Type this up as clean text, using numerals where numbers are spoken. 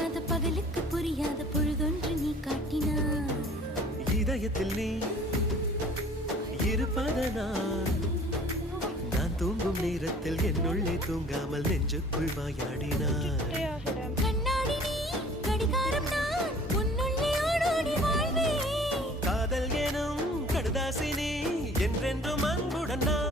தெரியாத பகலுக்கு புரியாத பொழுதொன்று நீ காட்டினாய். இதயத்தில் நீ இருப்பதனால் நான் தூங்கும் நேரத்தில் என்னுள்ளே தூங்காமல் நெஞ்சுக்குள் வாயாடினாய்.